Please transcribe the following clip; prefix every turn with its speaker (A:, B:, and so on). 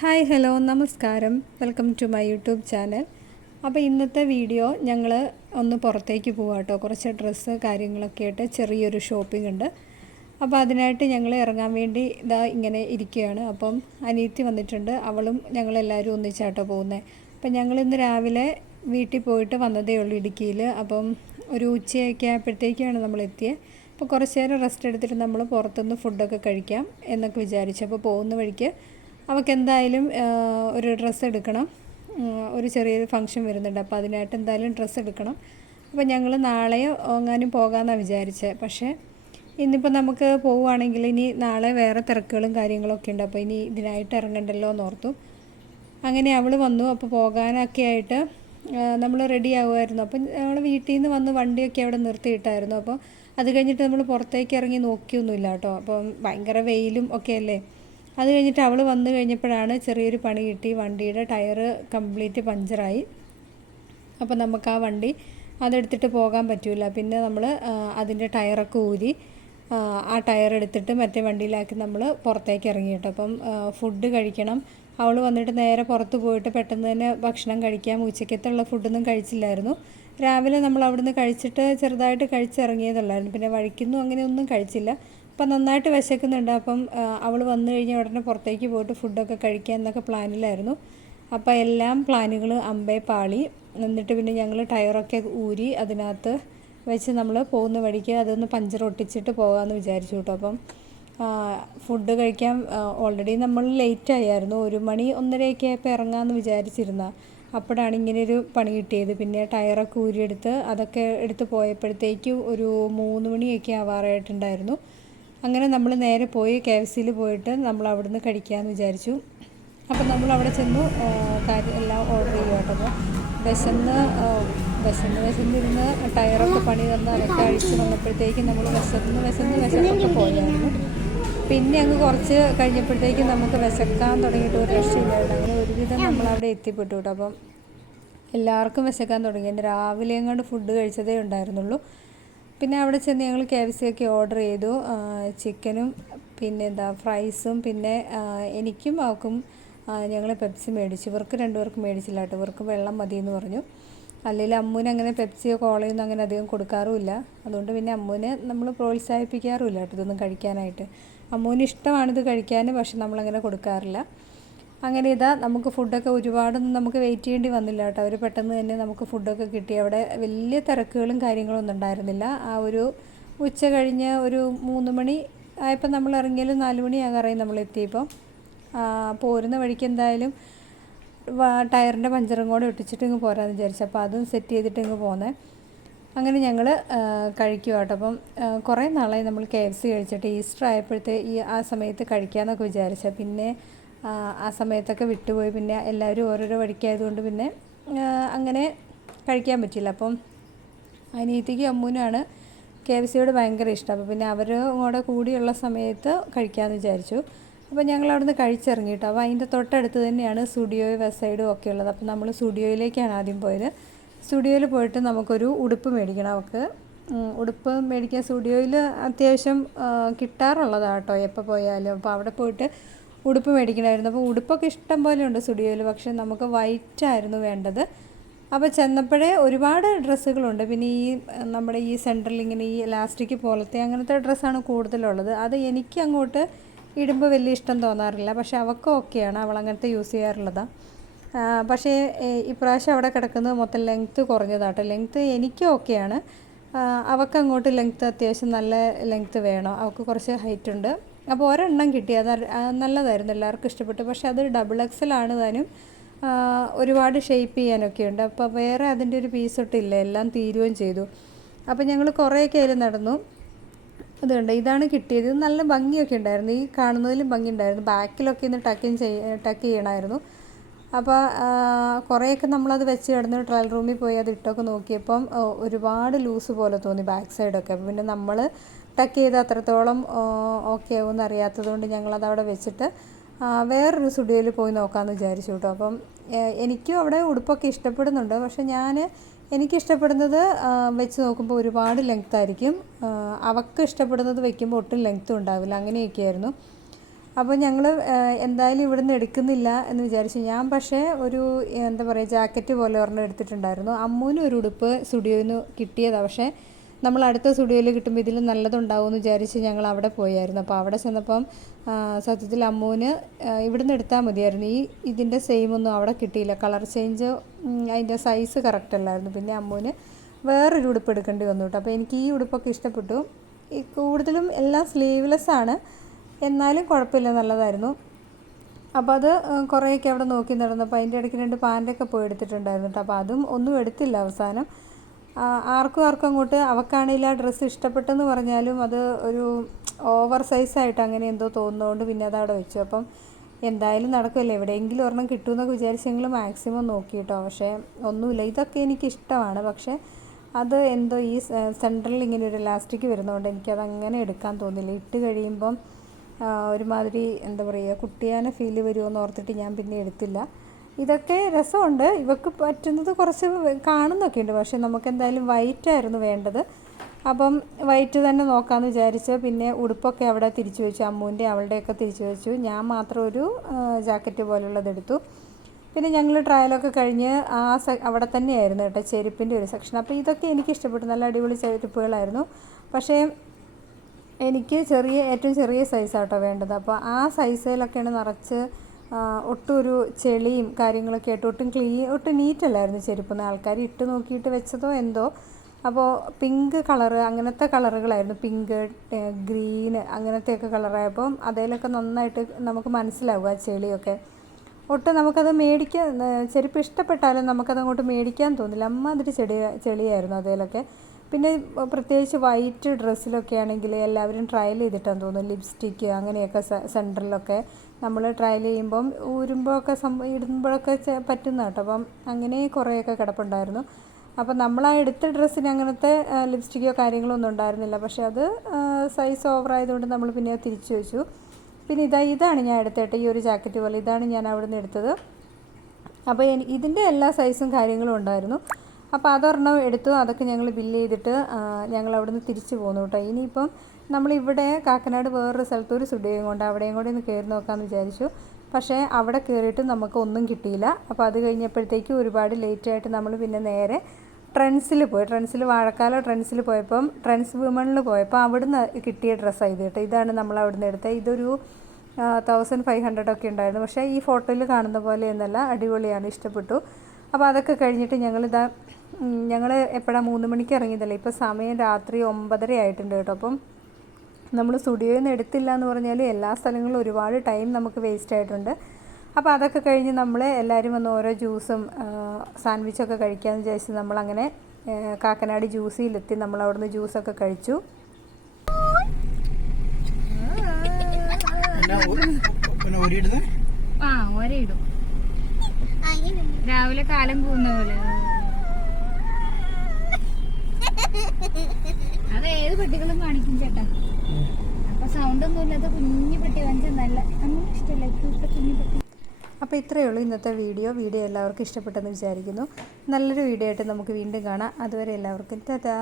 A: Hi hello നമസ്കാരം. Welcome to my YouTube channel. അപ്പോൾ ഇന്നത്തെ വീഡിയോ ഞങ്ങൾ ഒന്ന് പുറത്തേക്ക് പോവാം കേട്ടോ. കുറച്ച് ഡ്രസ്സ് കാര്യങ്ങളൊക്കെ ആയിട്ട് ചെറിയൊരു ഷോപ്പിംഗ് ഉണ്ട്. അപ്പോൾ അതിനായിട്ട് ഞങ്ങൾ ഇറങ്ങാൻ വേണ്ടി ഇതാ ഇങ്ങനെ ഇരിക്കുകയാണ്. അപ്പം അനീത്തി വന്നിട്ടുണ്ട്. അവളും ഞങ്ങളെല്ലാവരും ഒന്നിച്ചാട്ടോ പോകുന്നത് അപ്പം ഞങ്ങൾ ഇന്ന് രാവിലെ വീട്ടിൽ പോയിട്ട് വന്നതേ ഉള്ളൂ ഇടുക്കിയിൽ. അപ്പം ഒരു ഉച്ചയൊക്കെ ആയപ്പോഴത്തേക്കാണ് നമ്മൾ എത്തിയത് അപ്പോൾ കുറച്ച് നേരം റെസ്റ്റ് എടുത്തിട്ട് നമ്മൾ പുറത്തുനിന്ന് ഫുഡൊക്കെ കഴിക്കാം എന്നൊക്കെ വിചാരിച്ചു. അപ്പോൾ പോകുന്ന വഴിക്ക് അവൾക്ക് എന്തായാലും ഒരു ഡ്രസ്സ് എടുക്കണം. ഒരു ചെറിയൊരു ഫംഗ്ഷൻ വരുന്നുണ്ട്. അപ്പോൾ അതിനായിട്ട് എന്തായാലും ഡ്രസ്സ് എടുക്കണം. അപ്പോൾ ഞങ്ങൾ നാളെ ഓങ്ങാനും പോകാമെന്നാണ് വിചാരിച്ചത് പക്ഷേ ഇന്നിപ്പോൾ നമുക്ക് പോവുകയാണെങ്കിൽ ഇനി നാളെ വേറെ തിരക്കുകളും കാര്യങ്ങളൊക്കെ ഉണ്ട്. അപ്പോൾ ഇനി ഇതിനായിട്ട് ഇറങ്ങണ്ടല്ലോ എന്ന് ഓർത്തു. അങ്ങനെ അവൾ വന്നു. അപ്പോൾ പോകാനൊക്കെ ആയിട്ട് നമ്മൾ റെഡി ആവുമായിരുന്നു അപ്പം ഞങ്ങൾ വീട്ടിൽ നിന്ന് വന്ന് വണ്ടിയൊക്കെ അവിടെ നിർത്തിയിട്ടായിരുന്നു. അപ്പോൾ അത് കഴിഞ്ഞിട്ട് നമ്മൾ പുറത്തേക്ക് ഇറങ്ങി നോക്കിയൊന്നുമില്ല കേട്ടോ. അപ്പം ഭയങ്കര വെയിലും ഒക്കെ അല്ലേ? അത് കഴിഞ്ഞിട്ട് അവൾ വന്നു കഴിഞ്ഞപ്പോഴാണ് ചെറിയൊരു പണി കിട്ടി. വണ്ടിയുടെ ടയർ കംപ്ലീറ്റ് പഞ്ചറായി. അപ്പോൾ നമുക്ക് ആ വണ്ടി അതെടുത്തിട്ട് പോകാൻ പറ്റില്ല പിന്നെ നമ്മൾ അതിന്റെ ടയറൊക്കെ ഊരി ആ ടയർ എടുത്തിട്ട് മറ്റേ വണ്ടിയിലാക്കി നമ്മൾ പുറത്തേക്ക് ഇറങ്ങി കേട്ടോ. അപ്പം ഫുഡ് കഴിക്കണം. അവൾ വന്നിട്ട് നേരെ പുറത്ത് പോയിട്ട് പെട്ടെന്ന് തന്നെ ഭക്ഷണം കഴിക്കാം. ഉച്ചക്കത്തുള്ള ഫുഡൊന്നും കഴിച്ചില്ലായിരുന്നു. രാവിലെ നമ്മൾ അവിടുന്ന് കഴിച്ചിട്ട് ചെറുതായിട്ട് കഴിച്ചിറങ്ങിയതല്ലായിരുന്നു. പിന്നെ വഴിക്കുന്നു അങ്ങനെയൊന്നും കഴിച്ചില്ല. അപ്പം നന്നായിട്ട് വിശക്കുന്നുണ്ട്. അപ്പം അവൾ വന്നു കഴിഞ്ഞാൽ ഉടനെ പുറത്തേക്ക് പോയിട്ട് ഫുഡൊക്കെ കഴിക്കുക എന്നൊക്കെ പ്ലാനിലായിരുന്നു. അപ്പോൾ എല്ലാം പ്ലാനുകൾ അമ്പേ പാളി. എന്നിട്ട് പിന്നെ ഞങ്ങൾ ടയറൊക്കെ ഊരി അതിനകത്ത് വെച്ച് നമ്മൾ പോകുന്ന വഴിക്ക് അതൊന്ന് പഞ്ചർ ഒട്ടിച്ചിട്ട് പോകാമെന്ന് വിചാരിച്ചു കേട്ടോ. അപ്പം ഫുഡ് കഴിക്കാൻ ഓൾറെഡി നമ്മൾ ലേറ്റ് ആയിരുന്നു. ഒരു മണി ഒന്നരയൊക്കെ ആയപ്പോൾ ഇറങ്ങാമെന്ന് വിചാരിച്ചിരുന്ന. അപ്പോഴാണ് ഇങ്ങനെയൊരു പണി കിട്ടിയത്. പിന്നെ ടയറൊക്കെ ഊരിയെടുത്ത് അതൊക്കെ എടുത്ത് പോയപ്പോഴത്തേക്കും ഒരു മൂന്ന് മണിയൊക്കെ ആവാറായിട്ടുണ്ടായിരുന്നു. അങ്ങനെ നമ്മൾ നേരെ പോയി കെ എഫ് സിയിൽ പോയിട്ട് നമ്മൾ അവിടുന്ന് കഴിക്കാമെന്ന് വിചാരിച്ചു. അപ്പം നമ്മൾ അവിടെ ചെന്നു കാര്യം എല്ലാം ഓർഡർ കേട്ടോ. അപ്പോൾ വിശന്ന് വിശന്ന് വിശന്നിരുന്ന് ടയറൊക്കെ പണി തന്ന് അതൊക്കെ അഴിച്ച് വന്നപ്പോഴത്തേക്കും നമ്മൾ വിശന്ന് വിശന്ന് വിശന്നൊക്കെ പോയായിരുന്നു. പിന്നെ അങ്ങ് കുറച്ച് കഴിഞ്ഞപ്പോഴത്തേക്കും നമുക്ക് വിശക്കാൻ തുടങ്ങിയിട്ട് ഒരു രക്ഷയില്ലായിരുന്നു. അങ്ങനെ ഒരുവിധം നമ്മൾ അവിടെ എത്തിപ്പെട്ടു കേട്ടോ. അപ്പം എല്ലാവർക്കും വിശക്കാൻ തുടങ്ങി. എന്റെ രാവിലെ എങ്ങാണ്ട് ഫുഡ് കഴിച്ചതേ ഉണ്ടായിരുന്നുള്ളൂ. പിന്നെ അവിടെ ചെന്ന് ഞങ്ങൾ കെ എഫ് സി ഒക്കെ ഓർഡർ ചെയ്തു. ചിക്കനും പിന്നെ എന്താ ഫ്രൈസും പിന്നെ എനിക്കും അവൾക്കും ഞങ്ങൾ പെപ്സി മേടിച്ചു. ഇവർക്ക് രണ്ടുപേർക്കും മേടിച്ചില്ല കേട്ടോ. ഇവർക്ക് വെള്ളം മതി എന്ന് പറഞ്ഞു. അല്ലെങ്കിൽ അമ്മൂന് അങ്ങനെ പെപ്സിയോ കോളയൊന്നും അങ്ങനെ അധികം കൊടുക്കാറുമില്ല. അതുകൊണ്ട് പിന്നെ അമ്മൂനെ നമ്മൾ പ്രോത്സാഹിപ്പിക്കാറുമില്ല കേട്ടോ ഇതൊന്നും കഴിക്കാനായിട്ട്. അമ്മൂന് ഇഷ്ടമാണിത് കഴിക്കാൻ പക്ഷെ നമ്മളങ്ങനെ കൊടുക്കാറില്ല. അങ്ങനെ ഇതാ നമുക്ക് ഫുഡൊക്കെ ഒരുപാടൊന്നും നമുക്ക് വെയിറ്റ് ചെയ്യേണ്ടി വന്നില്ല കേട്ടോ. അവർ പെട്ടെന്ന് തന്നെ നമുക്ക് ഫുഡൊക്കെ കിട്ടി. അവിടെ വലിയ തിരക്കുകളും കാര്യങ്ങളൊന്നും ഉണ്ടായിരുന്നില്ല. ആ ഒരു ഉച്ച കഴിഞ്ഞ് ഒരു മൂന്ന് മണി ആയപ്പോൾ നമ്മൾ ഇറങ്ങിയാലും നാല് മണിയാകാറായി നമ്മൾ എത്തിയപ്പോൾ പോരുന്ന വഴിക്ക് എന്തായാലും ടയറിന്റെ പഞ്ചറും കൂടെ ഒട്ടിച്ചിട്ട് ഇങ്ങ് പോരാന്ന് വിചാരിച്ചു. അപ്പോൾ അതും സെറ്റ് ചെയ്തിട്ട് ഇങ്ങ് പോന്നേ. അങ്ങനെ ഞങ്ങൾ കഴിക്കുക കേട്ടോ. അപ്പം കുറേ നാളായി നമ്മൾ കെ എഫ് സി കഴിച്ചിട്ട് ഈസ്റ്റർ ആയപ്പോഴത്തെ ഈ ആ സമയത്ത് കഴിക്കാമെന്നൊക്കെ വിചാരിച്ചാൽ പിന്നെ ആ സമയത്തൊക്കെ വിട്ടുപോയി. പിന്നെ എല്ലാവരും ഓരോരോ വഴിക്കായതുകൊണ്ട് പിന്നെ അങ്ങനെ കഴിക്കാൻ പറ്റില്ല അപ്പം അനിയത്തിക്കും അമ്മൂനാണ് കെ എഫ് സിയോട് ഭയങ്കര ഇഷ്ടം. അപ്പോൾ പിന്നെ അവർ കൂടെ കൂടിയുള്ള സമയത്ത് കഴിക്കാമെന്ന് വിചാരിച്ചു. അപ്പോൾ ഞങ്ങൾ അവിടുന്ന് കഴിച്ചിറങ്ങി കേട്ടോ. അപ്പോൾ അതിന്റെ തൊട്ടടുത്ത് തന്നെയാണ് സ്റ്റുഡിയോ വെബ്സൈഡും സൈഡും ഒക്കെ ഉള്ളത്. അപ്പോൾ നമ്മൾ സ്റ്റുഡിയോയിലേക്കാണ് ആദ്യം പോയത്. സ്റ്റുഡിയോയിൽ പോയിട്ട് നമുക്കൊരു ഉടുപ്പ് മേടിക്കണം അവൾക്ക്. ഉടുപ്പ് മേടിക്കാൻ സ്റ്റുഡിയോയിൽ അത്യാവശ്യം കിട്ടാറുള്ളതാണ് കേട്ടോ. എപ്പോൾ പോയാലും. അപ്പോൾ അവിടെ പോയിട്ട് ഉടുപ്പ് മേടിക്കണമായിരുന്നു. അപ്പോൾ ഉടുപ്പൊക്കെ ഇഷ്ടം പോലെ ഉണ്ട് സ്റ്റുഡിയോയിൽ. പക്ഷേ നമുക്ക് വൈറ്റ് ആയിരുന്നു വേണ്ടത്. അപ്പോൾ ചെന്നപ്പോഴേ ഒരുപാട് ഡ്രസ്സുകളുണ്ട്. പിന്നെ ഈ നമ്മുടെ ഈ സെന്ററിൽ ഇങ്ങനെ ഈ ഇലാസ്റ്റിക് പോലത്തെ അങ്ങനത്തെ ഡ്രസ്സാണ് കൂടുതലുള്ളത്. അത് എനിക്ക് അങ്ങോട്ട് ഇടുമ്പോൾ വലിയ ഇഷ്ടം തോന്നാറില്ല. പക്ഷേ അവൾക്ക് ഓക്കെയാണ്. അവൾ അങ്ങനത്തെ യൂസ് ചെയ്യാറുള്ളതാണ് പക്ഷേ ഇപ്രാവശ്യം അവിടെ കിടക്കുന്നത് മൊത്തം ലെങ്ത്ത് കുറഞ്ഞതാട്ടോ. ലെങ്ത്ത് എനിക്ക് ഓക്കെയാണ്. അവൾക്ക് അങ്ങോട്ട് ലെങ്ത്ത് അത്യാവശ്യം നല്ല ലെങ്ത്ത് വേണം. അവൾക്ക് കുറച്ച് ഹൈറ്റ് ഉണ്ട് അപ്പോൾ ഒരെണ്ണം കിട്ടി. അത് നല്ലതായിരുന്നു. എല്ലാവർക്കും ഇഷ്ടപ്പെട്ടു. പക്ഷേ അത് ഡബിൾ എക്സൽ ആണ് താനും. ഒരുപാട് ഷെയ്പ്പ് ചെയ്യാനൊക്കെ ഉണ്ട്. അപ്പോൾ വേറെ അതിന്റെ ഒരു പീസ് ഒട്ടില്ല. എല്ലാം തീരുകയും ചെയ്തു. അപ്പോൾ ഞങ്ങൾ കുറേയൊക്കെ അതിൽ നടന്നു. അതുകൊണ്ട് ഇതാണ് കിട്ടിയത്. നല്ല ഭംഗിയൊക്കെ ഉണ്ടായിരുന്നു. ഈ കാണുന്നതിലും ഭംഗി ഉണ്ടായിരുന്നു. ബാക്കിലൊക്കെ ഇന്ന് ടക്കിങ് ചെയ്യ ടക്ക് ചെയ്യണമായിരുന്നു. അപ്പോൾ കുറേയൊക്കെ നമ്മളത് വെച്ച് കിടന്ന് ട്രയൽ റൂമിൽ പോയി അത് ഇട്ടൊക്കെ നോക്കിയപ്പം ഒരുപാട് ലൂസ് പോലെ തോന്നി ബാക്ക് സൈഡൊക്കെ അപ്പോൾ പിന്നെ നമ്മൾ ടക്ക് ചെയ്ത് അത്രത്തോളം ഓക്കെ ആവുമെന്ന് അറിയാത്തത് കൊണ്ട് ഞങ്ങളത് അവിടെ വെച്ചിട്ട് വേറൊരു സ്റ്റുഡിയോയിൽ പോയി നോക്കാമെന്ന് വിചാരിച്ചു കേട്ടോ അപ്പം എനിക്കും അവിടെ ഉടുപ്പൊക്കെ ഇഷ്ടപ്പെടുന്നുണ്ട്. പക്ഷെ ഞാൻ എനിക്കിഷ്ടപ്പെടുന്നത് വെച്ച് നോക്കുമ്പോൾ ഒരുപാട് ലെങ്ത് ആയിരിക്കും അവക്ക് ഇഷ്ടപ്പെടുന്നത് വെക്കുമ്പോൾ ഒട്ടും ലെങ്ത്തും ഉണ്ടാവില്ല. അങ്ങനെയൊക്കെയായിരുന്നു. അപ്പോൾ ഞങ്ങൾ എന്തായാലും ഇവിടുന്ന് എടുക്കുന്നില്ല എന്ന് വിചാരിച്ചു. ഞാൻ പക്ഷേ ഒരു എന്താ പറയുക ജാക്കറ്റ് പോലെ ഒരെണ്ണം എടുത്തിട്ടുണ്ടായിരുന്നു. അമ്മൂനും ഒരു ഉടുപ്പ് സ്റ്റുഡിയോയിൽ നിന്ന് കിട്ടിയതാണ് പക്ഷേ നമ്മൾ അടുത്ത സ്റ്റുഡിയോയിൽ കിട്ടുമ്പോൾ ഇതിൽ നല്ലതുണ്ടാവുമെന്ന് വിചാരിച്ച് ഞങ്ങൾ അവിടെ പോയായിരുന്നു. അപ്പോൾ അവിടെ ചെന്നപ്പം സത്യത്തിൽ അമ്മുവിന് ഇവിടുന്ന് എടുത്താൽ മതിയായിരുന്നു. ഈ ഇതിന്റെ സെയിം ഒന്നും അവിടെ കിട്ടിയില്ല. കളർ ചേഞ്ച് അതിന്റെ സൈസ് കറക്റ്റ് അല്ലായിരുന്നു. പിന്നെ അമ്മുവിന് വേറൊരു ഉടുപ്പ് എടുക്കേണ്ടി വന്നു കേട്ടോ. അപ്പോൾ എനിക്ക് ഈ ഉടുപ്പൊക്കെ ഇഷ്ടപ്പെട്ടു. ഈ കൂടുതലും എല്ലാം സ്ലീവ്ലെസ് ആണ്. എന്നാലും കുഴപ്പമില്ല നല്ലതായിരുന്നു. അപ്പോൾ അത് കുറേയൊക്കെ അവിടെ നോക്കി നടന്നപ്പോൾ അതിന്റെ ഇടയ്ക്ക് രണ്ട് പാന്റൊക്കെ പോയി എടുത്തിട്ടുണ്ടായിരുന്നു കേട്ടോ. അപ്പോൾ അതും ഒന്നും എടുത്തില്ല അവസാനം. ആർക്കും ആർക്കും അങ്ങോട്ട് അവക്കാണെങ്കിൽ ആ ഡ്രസ്സ് ഇഷ്ടപ്പെട്ടെന്ന് പറഞ്ഞാലും അത് ഒരു ഓവർ സൈസായിട്ട് അങ്ങനെ എന്തോ തോന്നുന്നതുകൊണ്ട് പിന്നെ അത് അവിടെ വെച്ചു. അപ്പം എന്തായാലും നടക്കുമല്ലോ എവിടെയെങ്കിലും ഒരെണ്ണം കിട്ടുമെന്നൊക്കെ വിചാരിച്ചെങ്കിൽ മാക്സിമം നോക്കി കേട്ടോ പക്ഷേ ഒന്നുമില്ല. ഇതൊക്കെ എനിക്ക് ഇഷ്ടമാണ് പക്ഷേ അത് എന്തോ ഈ സെൻട്രലിൽ ഇങ്ങനെ ഒരു ഇലാസ്റ്റിക് വരുന്നതുകൊണ്ട് എനിക്കത് അങ്ങനെ എടുക്കാൻ തോന്നില്ല. ഇട്ട് കഴിയുമ്പം ഒരുമാതിരി എന്താ പറയുക കുട്ടിയാനെ ഫീൽ വരുമെന്ന് ഓർത്തിട്ട് ഞാൻ പിന്നെ എടുത്തില്ല. ഇതൊക്കെ രസമുണ്ട്. ഇവക്ക് പറ്റുന്നത് കുറച്ച് കാണുന്നൊക്കെ ഉണ്ട്. പക്ഷെ നമുക്ക് എന്തായാലും വൈറ്റ് ആയിരുന്നു വേണ്ടത്. അപ്പം വൈറ്റ് തന്നെ നോക്കാമെന്ന് വിചാരിച്ച് പിന്നെ ഉടുപ്പൊക്കെ അവിടെ തിരിച്ചു വെച്ചു. അമ്മൂന്റെ അവളുടെയൊക്കെ തിരിച്ചു വെച്ചു. ഞാൻ മാത്രം ഒരു ജാക്കറ്റ് പോലുള്ളത് എടുത്തു. പിന്നെ ഞങ്ങൾ ട്രയലൊക്കെ കഴിഞ്ഞ് ആ സെ അവിടെ തന്നെയായിരുന്നു കേട്ടോ ചെരുപ്പിന്റെ ഒരു സെക്ഷൻ അപ്പോൾ ഇതൊക്കെ എനിക്ക് ഇഷ്ടപ്പെട്ടു. നല്ല അടിപൊളി ചെരുപ്പുകളായിരുന്നു. പക്ഷേ എനിക്ക് ചെറിയ ഏറ്റവും ചെറിയ സൈസാട്ടോ വേണ്ടത്. അപ്പോൾ ആ സൈസിലൊക്കെയാണ് നിറച്ച് ഒട്ടും ഒരു ചെളിയും കാര്യങ്ങളൊക്കെ ആയിട്ട് ഒട്ടും ക്ലീൻ ഒട്ടും നീറ്റല്ലായിരുന്നു ചെരുപ്പ് ആൾക്കാർ ഇട്ട് നോക്കിയിട്ട് വെച്ചതോ എന്തോ. അപ്പോൾ പിങ്ക് കളറ് അങ്ങനത്തെ കളറുകളായിരുന്നു പിങ്ക് ഗ്രീന് അങ്ങനത്തെയൊക്കെ കളറായപ്പം അതേലൊക്കെ നന്നായിട്ട് നമുക്ക് മനസ്സിലാവുക ചെളിയൊക്കെ. ഒട്ടും നമുക്കത് മേടിക്കാൻ ചെരുപ്പ് ഇഷ്ടപ്പെട്ടാലും നമുക്കത് അങ്ങോട്ട് മേടിക്കാൻ തോന്നില്ല. അമ്മാതിരി ചെടി ചെളിയായിരുന്നു അതേലൊക്കെ. പിന്നെ പ്രത്യേകിച്ച് വൈറ്റ് ഡ്രസ്സിലൊക്കെ ആണെങ്കിൽ എല്ലാവരും ട്രയൽ ചെയ്തിട്ടാന്ന് തോന്നുന്നു. ലിപ്സ്റ്റിക്ക് അങ്ങനെയൊക്കെ സെന്ററിലൊക്കെ നമ്മൾ ട്രയൽ ചെയ്യുമ്പം ഊരുമ്പോഴൊക്കെ സംഭവം ഇടുമ്പോഴൊക്കെ പറ്റുന്ന കേട്ടോ. അപ്പം അങ്ങനെ കുറേയൊക്കെ കിടപ്പുണ്ടായിരുന്നു. അപ്പം നമ്മൾ ആ എടുത്ത ഡ്രസ്സിന് അങ്ങനത്തെ ലിപ്സ്റ്റിക്കോ കാര്യങ്ങളോ ഒന്നും ഉണ്ടായിരുന്നില്ല. പക്ഷേ അത് സൈസ് ഓവർ ആയതുകൊണ്ട് നമ്മൾ പിന്നെ തിരിച്ചു വെച്ചു. പിന്നെ ഇതാ ഇതാണ് ഞാൻ എടുത്തേട്ട് ഈ ഒരു ജാക്കറ്റ് പോലെ. ഇതാണ് ഞാൻ അവിടെ നിന്ന് എടുത്തത് അപ്പോൾ ഇതിന്റെ എല്ലാ സൈസും കാര്യങ്ങളും ഉണ്ടായിരുന്നു. അപ്പോൾ അതൊരെണ്ണം എടുത്തു അതൊക്കെ ഞങ്ങൾ ബില്ല് ചെയ്തിട്ട് ഞങ്ങൾ അവിടെ നിന്ന് തിരിച്ചു പോന്നു കേട്ടോ. ഇനിയിപ്പം നമ്മളിവിടെ കാക്കനാട് വേറൊരു സ്ഥലത്ത് ഒരു സ്റ്റുഡിയോയും കൊണ്ട് അവിടെയും കൂടി ഒന്ന് കയറി നോക്കാമെന്ന് വിചാരിച്ചു. പക്ഷേ അവിടെ കയറിയിട്ട് നമുക്ക് ഒന്നും കിട്ടിയില്ല. അപ്പോൾ അത് കഴിഞ്ഞപ്പോഴത്തേക്കും ഒരുപാട് ലേറ്റായിട്ട് നമ്മൾ പിന്നെ നേരെ ട്രെൻസിൽ പോയി. ട്രെൻസിൽ വാഴക്കാല ട്രെൻസിൽ പോയപ്പം ട്രെൻസ് വിമണിൽ പോയപ്പോൾ അവിടുന്ന് കിട്ടിയ ഡ്രസ്സാണ് ഇത് കേട്ടോ. ഇതാണ് നമ്മൾ അവിടുന്ന് എടുത്തത് ഇതൊരു തൗസൻഡ് ഫൈവ് ഹൺഡ്രഡ് ഒക്കെ ഉണ്ടായിരുന്നു. പക്ഷേ ഈ ഫോട്ടോയിൽ കാണുന്ന പോലെ എന്നല്ല അടിപൊളിയാണ് ഇഷ്ടപ്പെട്ടു. അപ്പോൾ അതൊക്കെ കഴിഞ്ഞിട്ട് ഞങ്ങളിതാ ഞങ്ങൾ എപ്പോഴാണ് മൂന്ന് മണിക്ക് ഇറങ്ങിയതല്ലേ? ഇപ്പോൾ സമയം രാത്രി ഒമ്പതര ആയിട്ടുണ്ട് കേട്ടോ. അപ്പം നമ്മൾ സ്റ്റുഡിയോയിൽ നിന്ന് എടുത്തില്ല എന്ന് പറഞ്ഞാൽ എല്ലാ സ്ഥലങ്ങളിലും ഒരുപാട് ടൈം നമുക്ക് വേസ്റ്റ് ആയിട്ടുണ്ട്. അപ്പോൾ അതൊക്കെ കഴിഞ്ഞ് നമ്മൾ എല്ലാവരും വന്ന് ഓരോ ജ്യൂസും സാൻഡ്വിച്ചൊക്കെ കഴിക്കാമെന്ന് വിചാരിച്ച് നമ്മളങ്ങനെ കാക്കനാട് ജ്യൂസിയിലെത്തി നമ്മൾ അവിടുന്ന് ജ്യൂസൊക്കെ കഴിച്ചു.
B: ആ രാവിലെ കാലം പോകുന്ന പോലെ അത് ഏത് പെട്ടികളും കാണിക്കും ചേട്ടാ. അപ്പൊ സൗണ്ട് ഒന്നും ഇല്ലാത്ത കുഞ്ഞു പെട്ടി വാങ്ങിച്ചാൽ നല്ല അങ്ങനെ ഇഷ്ടമല്ല ഇപ്പോഴത്തെ കുഞ്ഞു പെട്ടി.
A: അപ്പോൾ ഇത്രയേ ഉള്ളൂ ഇന്നത്തെ വീഡിയോ. വീഡിയോ എല്ലാവർക്കും ഇഷ്ടപ്പെട്ടെന്ന് വിചാരിക്കുന്നു. നല്ലൊരു വീഡിയോ ആയിട്ട് നമുക്ക് വീണ്ടും കാണാം. അതുവരെ എല്ലാവർക്കും ടാറ്റാ.